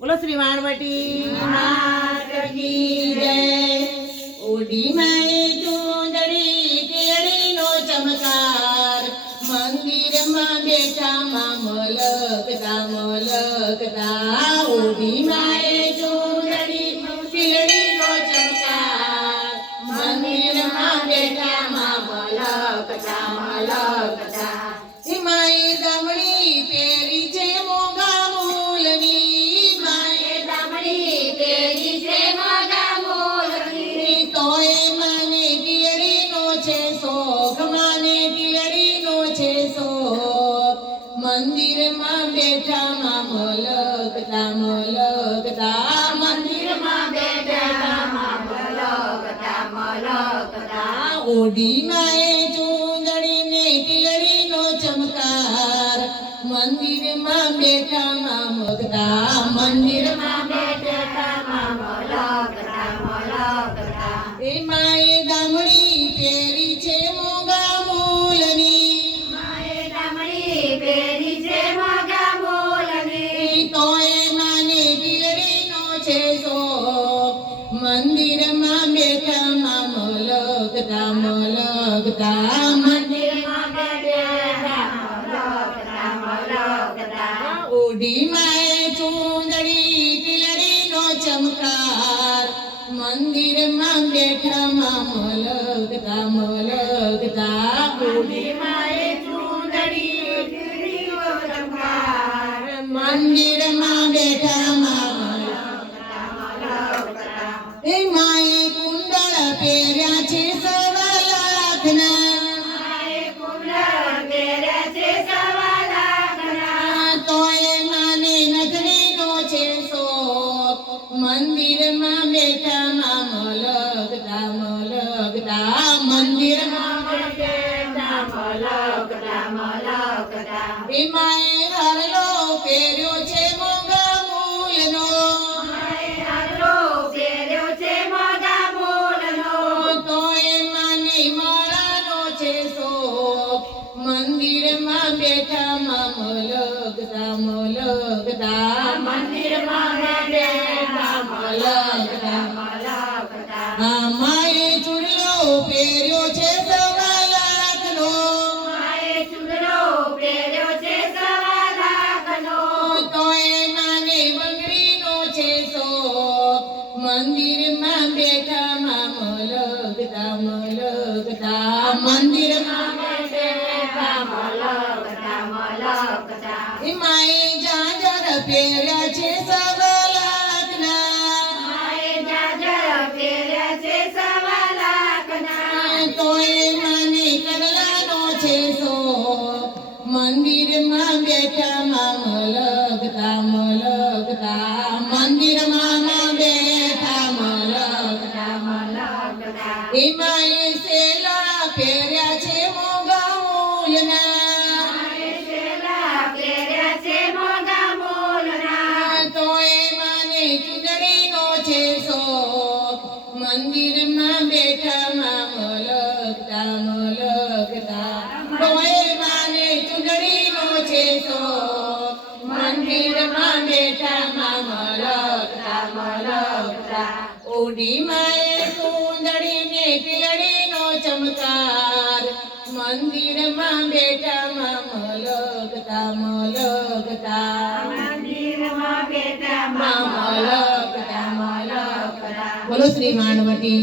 बोलो श्री वाणवटी मात की जय। ओडी माए चूंदड़ी केड़ी नो चमकार, मंदिर में बेटा मलकता मलकता। ओडी माए चूंदड़ी केड़ी नो चमकार, मंदिर में बेटा मलकता मलकता। माए दमड़ी पेरी छे मोगा मूलनी, मंदिर में बैठा मलकता मलकता। मंदिर में बैठा मलकता मलकता। ओडी माए चूंदड़ी ने टीलड़ी नो चमकार, मंदिर में बैठा मलकता मंदिर में बैठा मलकता मलकता। ए माए दामड़ी पेरी छे मोगा मूलनी, मंदिर में बैठा मलकता मलकता। मंदिर में बैठा मलकता मलकता। ओडी माए चूंदड़ी टीलड़ी नो चमकार, मंदिर में बैठा मलकता मलकता। ओडी माए चूंदड़ी टीलड़ी नो चमकार, मंदिर में बैठा माए कुंडल पेर्या छे सवा लाखना, माए कुंडल पेर्या छे सवा लाखना। तोय माने नथनी नो छे शोक, मंदिर में बैठा मलकता मलकता। मंदिर में बैठा मलकता मलकता। ए माए हरलो पेर्यो छे मोगा मूलनो, मंदिर में बैठा मलकता मलकता। मंदिर में बैठा मलकता मलकता। माए चूड़ियो पेर्यो छे सवा लाखनो, माए चूड़ियो पेर्यो छे सवा लाखनो। तोय माने बंगड़ी नो छे शोक, मंदिर में बैठा मलकता मलकता। मंदिर में माए जाजर पेर्या छे सवा लाखना, माए जाजर पेर्या छे सवा लाखना। तोय माने करला नो छे शोक, मंदिर में बैठा मलकता मलकता। मंदिर में बैठा मलकता मलकता। ए माए सेला पेर्या छे मोगा मूलना, मंदिर में बैठा मलकता मलकता। तोय माने चुंदड़ी नो छे शोक, मंदिर में बैठा मलकता मलकता। ओडी माए चुंदड़ी ने टीलड़ी नो चमकार, मंदिर में बैठा मलकता मलकता। मंदिर में बैठा मलकता मलकता। बोलो श्री वाणवटी।